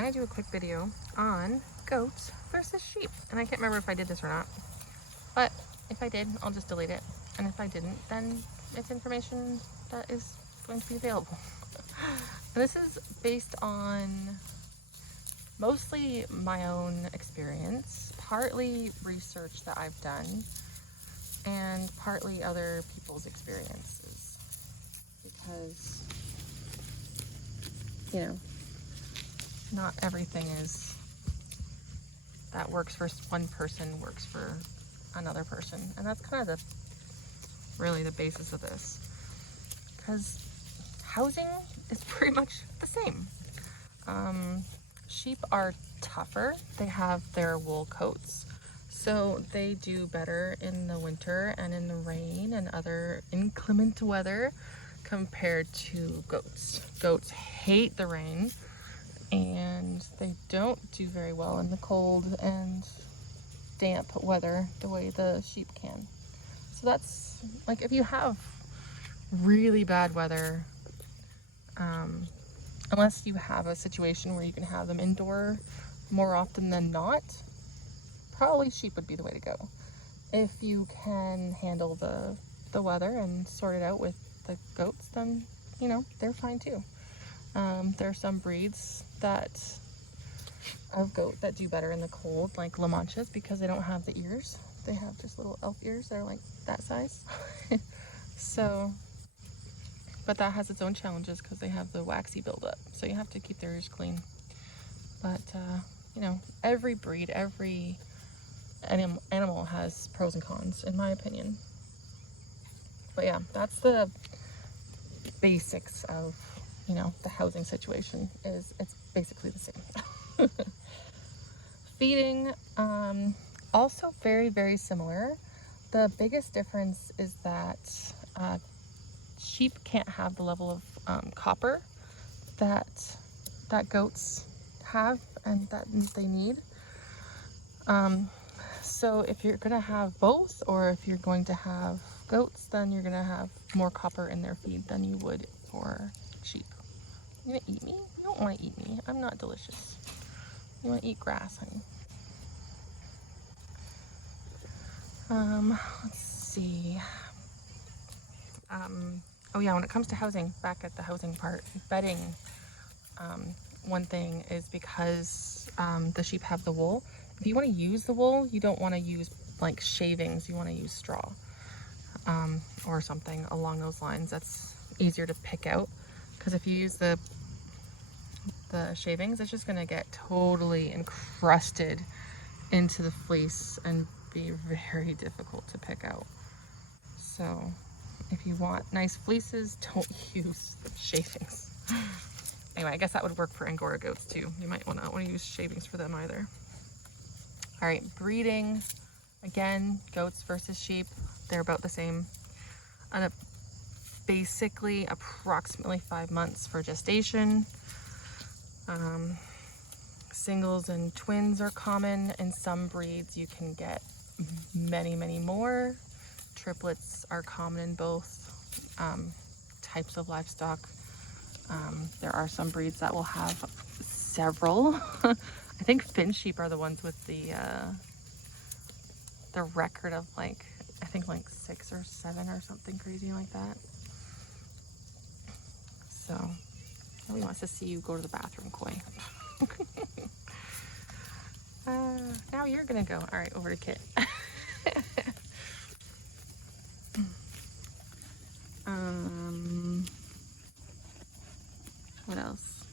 I'm gonna do a quick video on goats versus sheep. And I can't remember if I did this or not, but if I did, I'll just delete it. And if I didn't, then it's information that is going to be available. And this is based on mostly my own experience, partly research that I've done, and partly other people's experiences. Because, you know, not everything is that works for one person works for another person. And that's kind of really the basis of this. Because housing is pretty much the same. Sheep are tougher. They have their wool coats, so they do better in the winter and in the rain and other inclement weather compared to goats. Goats hate the rain, and they don't do very well in the cold and damp weather the way the sheep can. So that's like, if you have really bad weather, unless you have a situation where you can have them indoor more often than not, probably sheep would be the way to go. If you can handle the weather and sort it out with the goats, then, you know, they're fine too. There are some breeds of goat that do better in the cold, like La Manchas, because they don't have the ears. They have just little elf ears that are like that size. So, but that has its own challenges because they have the waxy buildup. So you have to keep their ears clean. But, you know, every breed, every animal has pros and cons, in my opinion. But yeah, that's the basics of, you know, the housing situation. It's basically the same. Feeding, also very, very similar. The biggest difference is that sheep can't have the level of copper that goats have and that they need. So if you're gonna have both, or if you're going to have goats, then you're gonna have more copper in their feed than you would for sheep. You gonna eat me? You don't want to eat me. I'm not delicious. You want to eat grass, honey. Let's see. Oh yeah, when it comes to housing, back at the housing part, bedding, one thing is because the sheep have the wool. If you want to use the wool, you don't want to use like shavings, you want to use straw, or something along those lines. That's easier to pick out, because if you use the shavings, it's just going to get totally encrusted into the fleece and be very difficult to pick out. So if you want nice fleeces, don't use the shavings. Anyway, I guess that would work for Angora goats too. You might not want to use shavings for them either. All right, breeding. Again, goats versus sheep, they're about the same. Basically approximately 5 months for gestation. Singles and twins are common. In some breeds you can get many, many more. Triplets are common in both types of livestock. There are some breeds that will have several. I think Finn sheep are the ones with the record of like, I think like 6 or 7 or something crazy like that. So nobody wants to see you go to the bathroom, Koi. Now you're gonna go. All right, over to Kit. What else?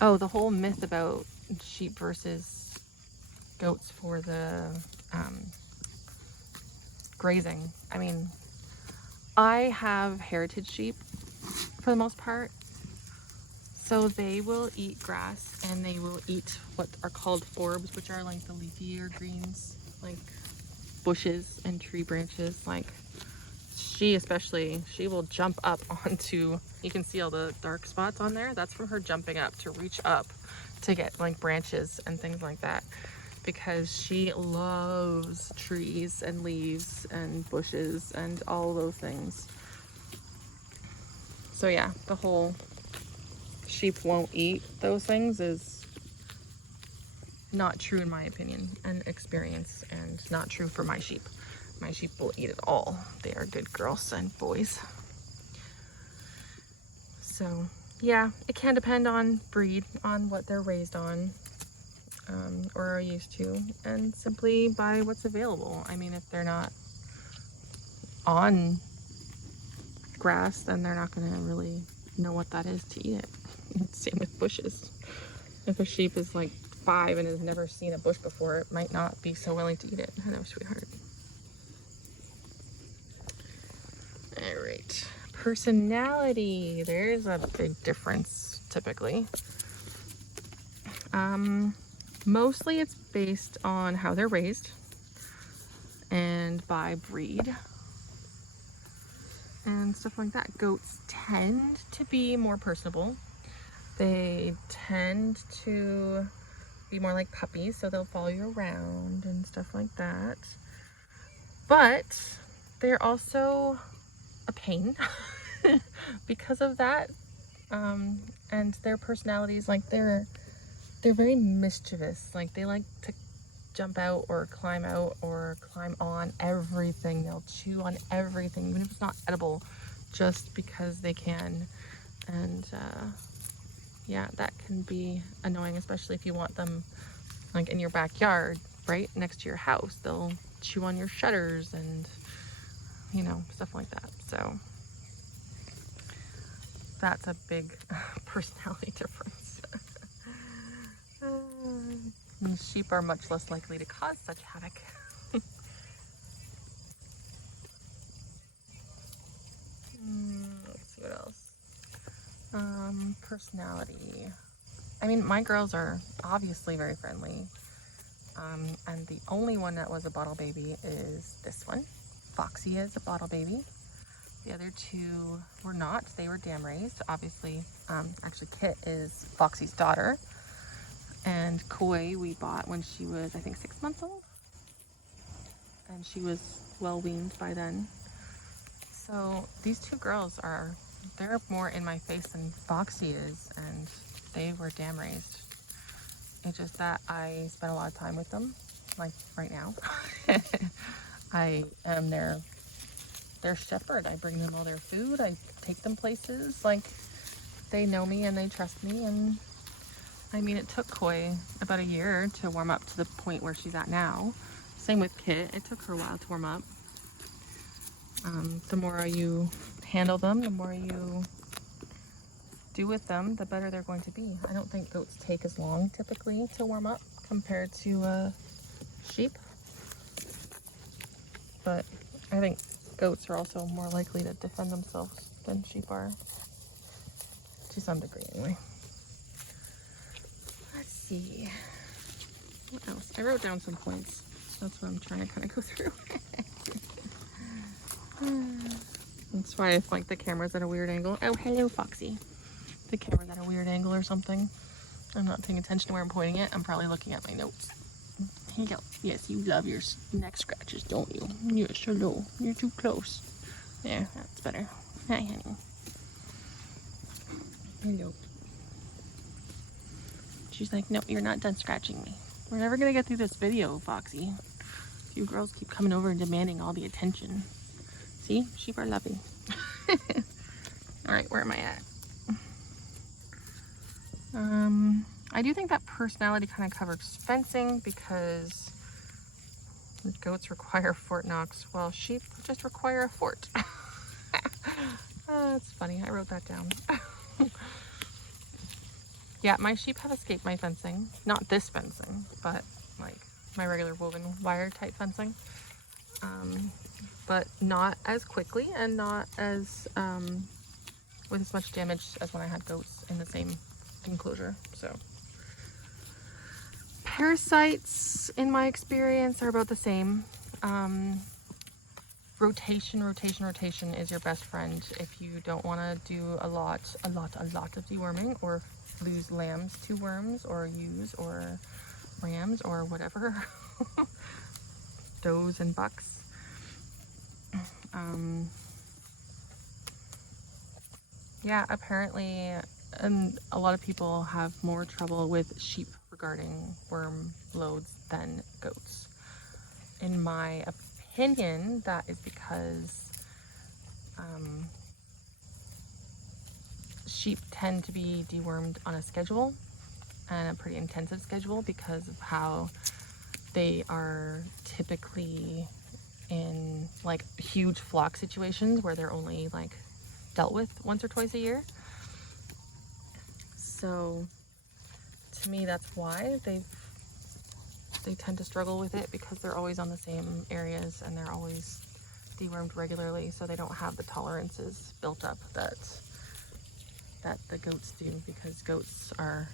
Oh, the whole myth about sheep versus goats for the grazing. I mean, I have heritage sheep for the most part. So they will eat grass, and they will eat what are called forbs, which are like the leafier greens, like bushes and tree branches. Like she especially, she will jump up onto, you can see all the dark spots on there. That's from her jumping up to reach up to get like branches and things like that, because she loves trees and leaves and bushes and all those things. So yeah, the whole sheep won't eat those things is not true in my opinion and experience, and not true for my sheep. My sheep will eat it all. They are good girls and boys. So yeah, it can depend on breed, on what they're raised on, or are used to, and simply by what's available. I mean, if they're not on grass, then they're not going to really know what that is to eat it. Same with bushes. If a sheep is like 5 and has never seen a bush before, it might not be so willing to eat it. Hello, sweetheart. All right. Personality. There's a big difference typically. Mostly it's based on how they're raised and by breed and stuff like that. Goats tend to be more personable. They tend to be more like puppies, so they'll follow you around and stuff like that. But they're also a pain because of that. And their personalities, like they're very mischievous. Like they like to jump out or climb on everything. They'll chew on everything, even if it's not edible, just because they can. And yeah, that can be annoying, especially if you want them like in your backyard, right next to your house. They'll chew on your shutters and, you know, stuff like that. So that's a big personality difference. And sheep are much less likely to cause such havoc. Let's see what else. Personality. I mean, my girls are obviously very friendly. And the only one that was a bottle baby is this one. Foxy is a bottle baby. The other 2 were not. They were dam raised, obviously. Actually, Kit is Foxy's daughter. And Koi we bought when she was, I think, 6 months old. And she was well weaned by then. So these 2 girls they're more in my face than Foxy is, and they were dam raised. It's just that I spend a lot of time with them, like right now. I am their shepherd. I bring them all their food. I take them places. Like, they know me and they trust me. And I mean, it took Koi about a year to warm up to the point where she's at now. Same with Kit. It took her a while to warm up. The more you handle them, the more you do with them, the better they're going to be. I don't think goats take as long typically to warm up compared to sheep. But I think goats are also more likely to defend themselves than sheep are, to some degree anyway. Let's see. What else? I wrote down some points. That's what I'm trying to kind of go through. That's why if like the camera's at a weird angle. Oh, hello, Foxy. The camera's at a weird angle or something. I'm not paying attention to where I'm pointing it. I'm probably looking at my notes. Here you go. Yes, you love your neck scratches, don't you? Yes, hello. You're too close. There, that's better. Hi, honey. Hello. She's like, no, you're not done scratching me. We're never gonna get through this video, Foxy. You girls keep coming over and demanding all the attention. See, sheep are loving. All right, where am I at? I do think that personality kind of covers fencing, because goats require Fort Knox, while sheep just require a fort. That's funny. I wrote that down. Yeah, my sheep have escaped my fencing. Not this fencing, but like my regular woven wire type fencing. But not as quickly and not as with as much damage as when I had goats in the same enclosure. So parasites, in my experience, are about the same. Rotation is your best friend if you don't want to do a lot of deworming, or lose lambs to worms, or ewes or rams or whatever. Does and bucks. Yeah, apparently And a lot of people have more trouble with sheep regarding worm loads than goats. In my opinion, that is because sheep tend to be dewormed on a schedule, and a pretty intensive schedule, because of how they are typically in like huge flock situations where they're only like dealt with once or twice a year. So to me, that's why they tend to struggle with it, because they're always on the same areas and they're always dewormed regularly, so they don't have the tolerances built up that the goats do, because goats are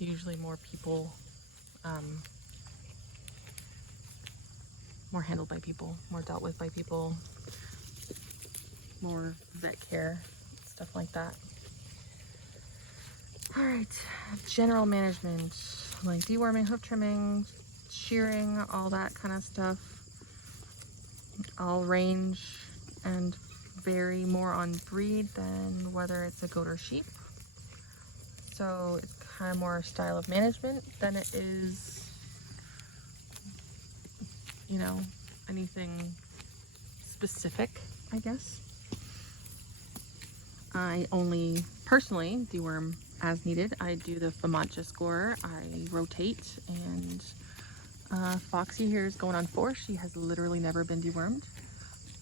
usually more people, more handled by people, more dealt with by people, more vet care, stuff like that. All right, general management, like deworming, hoof trimming, shearing, all that kind of stuff. I'll range and vary more on breed than whether it's a goat or sheep. So it's kind of more style of management than it is, you know, anything specific, I guess. I only personally deworm as needed. I do the FAMACHA score, I rotate, and Foxy here is going on 4. She has literally never been dewormed.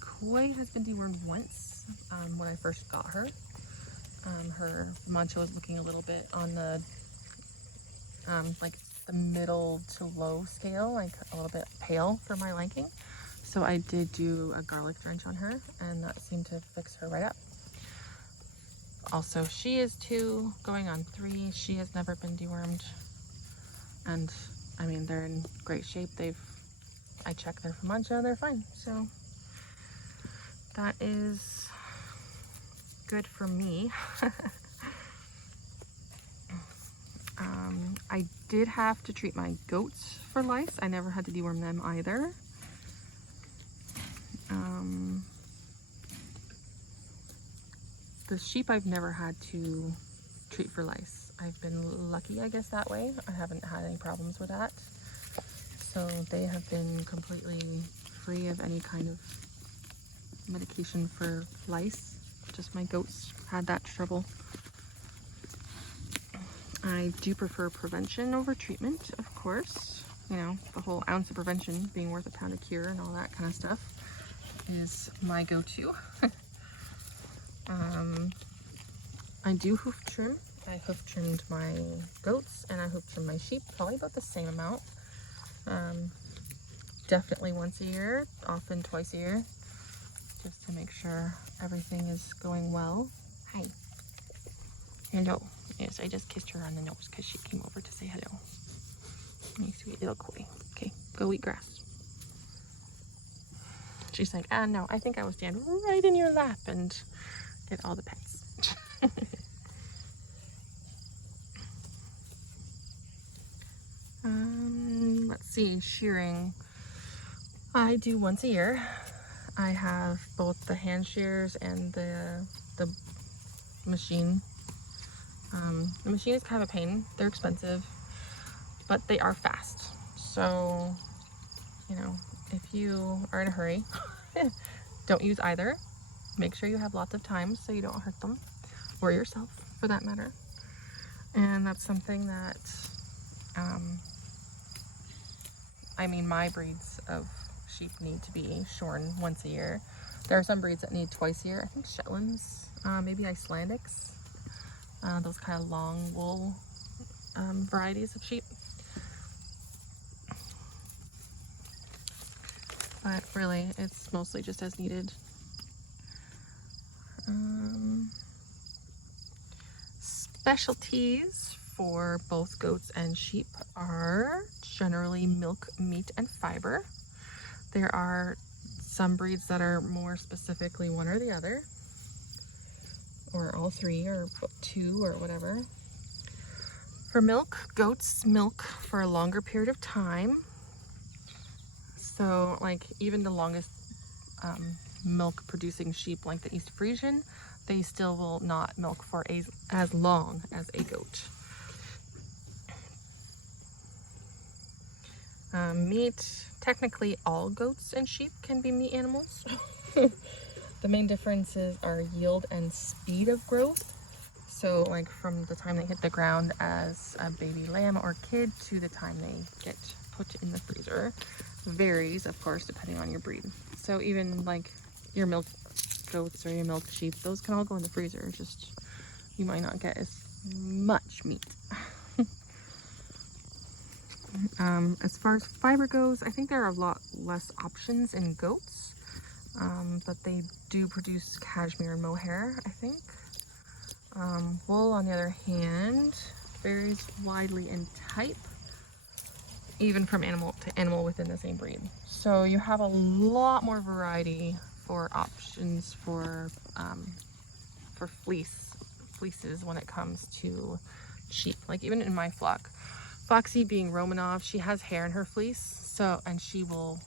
Koi has been dewormed once when I first got her. Her FAMACHA was looking a little bit on the like the middle to low scale, like a little bit pale for my liking. So I did do a garlic drench on her, and that seemed to fix her right up. Also, she is 2, going on 3. She has never been dewormed, and I mean, they're in great shape. I checked their FAMACHA, they're fine. So that is good for me. I did have to treat my goats for lice. I never had to deworm them either. The sheep I've never had to treat for lice. I've been lucky, I guess, that way. I haven't had any problems with that. So they have been completely free of any kind of medication for lice. Just my goats had that trouble. I do prefer prevention over treatment, of course. You know, the whole ounce of prevention being worth a pound of cure and all that kind of stuff is my go-to. I do hoof trim. I hoof trimmed my goats and I hoof trimmed my sheep, probably about the same amount. Definitely once a year, often twice a year, just to make sure everything is going well. Hi. Hello. Yes, I just kissed her on the nose because she came over to say hello. You sweet little koi. Okay, go eat grass. She's like, no, I think I will stand right in your lap and get all the pets. Let's see, shearing. I do once a year. I have both the hand shears and the machine. The machine is kind of a pain. They're expensive, but they are fast. So, you know, if you are in a hurry, don't use either. Make sure you have lots of time so you don't hurt them, or yourself for that matter. And that's something that, I mean, my breeds of sheep need to be shorn once a year. There are some breeds that need twice a year. I think Shetlands, maybe Icelandics, those kind of long wool varieties of sheep. But really, it's mostly just as needed. Specialties for both goats and sheep are generally milk, meat, and fiber. There are some breeds that are more specifically one or the other, or all 3, or 2, or whatever. For milk, goats milk for a longer period of time. So like even the longest milk producing sheep, like the East Frisian, they still will not milk for as long as a goat. Meat, technically all goats and sheep can be meat animals. The main differences are yield and speed of growth. So like from the time they hit the ground as a baby lamb or kid to the time they get put in the freezer varies, of course, depending on your breed. So even like your milk goats or your milk sheep, those can all go in the freezer. Just you might not get as much meat. As far as fiber goes, I think there are a lot less options in goats, but they do produce cashmere and mohair, I think. Wool, on the other hand, varies widely in type, even from animal to animal within the same breed. So you have a lot more variety for options for fleeces when it comes to sheep. Like even in my flock, Foxy being Romanov, she has hair in her fleece, so, and she will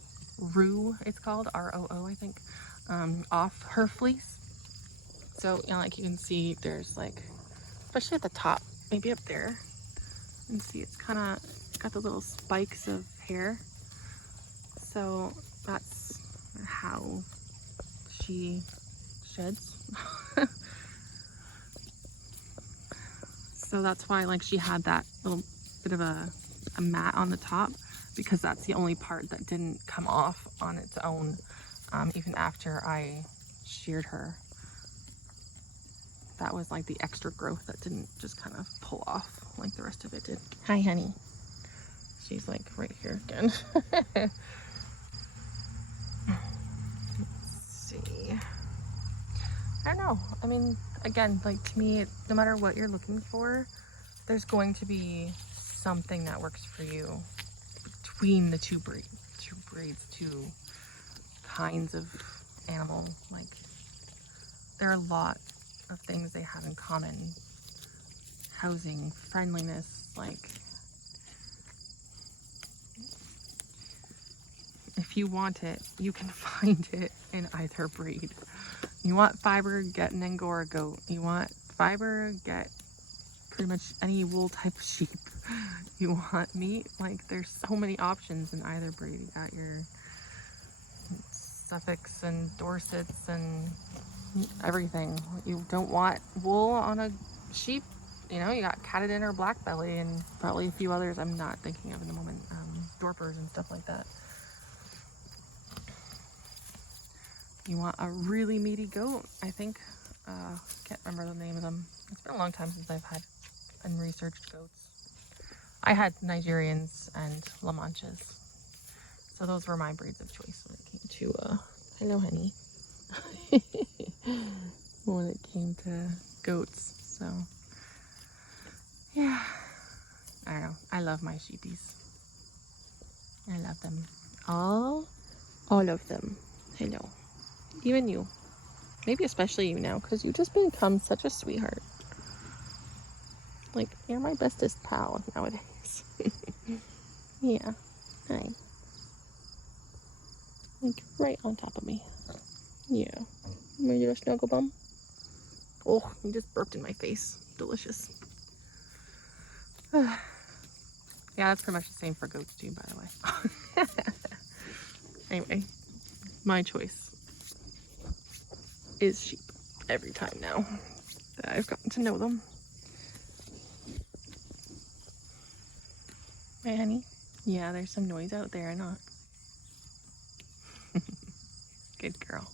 roo, it's called, R-O-O, I think, off her fleece. So, you know, like you can see there's like, especially at the top, maybe up there, and see it's kind of got the little spikes of hair. So that's how she sheds. So that's why like she had that little bit of a mat on the top, because that's the only part that didn't come off on its own, even after I sheared her. That was like the extra growth that didn't just kind of pull off like the rest of it did. Hi, honey. She's like right here again. Let's see. I don't know. I mean, again, like to me, no matter what you're looking for, there's going to be something that works for you between the two breeds, two kinds of animal. Like there are a lot of things they have in common. Housing, friendliness, like if you want it, you can find it in either breed. You want fiber, get an Angora goat. You want fiber, get pretty much any wool type of sheep. You want meat, like there's so many options in either breed. You got your Suffolks and Dorsets and everything. You don't want wool on a sheep, you know, you got Catadin or Black Belly and probably a few others I'm not thinking of in the moment, Dorpers and stuff like that. You want a really meaty goat, I think, can't remember the name of them. It's been a long time since I've had and researched goats. I had Nigerians and La Manchas, so those were my breeds of choice when it came to, hello honey, when it came to goats. So yeah, I don't know, I love my sheepies. I love them all of them. Hello, even you, maybe especially you now, because you just become such a sweetheart. Like, you're my bestest pal nowadays. Yeah, hi. Like, right on top of me. Yeah. My little snuggle bum. Oh, you just burped in my face. Delicious. Yeah, that's pretty much the same for goats too, by the way. Anyway, my choice is sheep every time now that I've gotten to know them. Right, honey? Yeah, there's some noise out there, not. Good girl.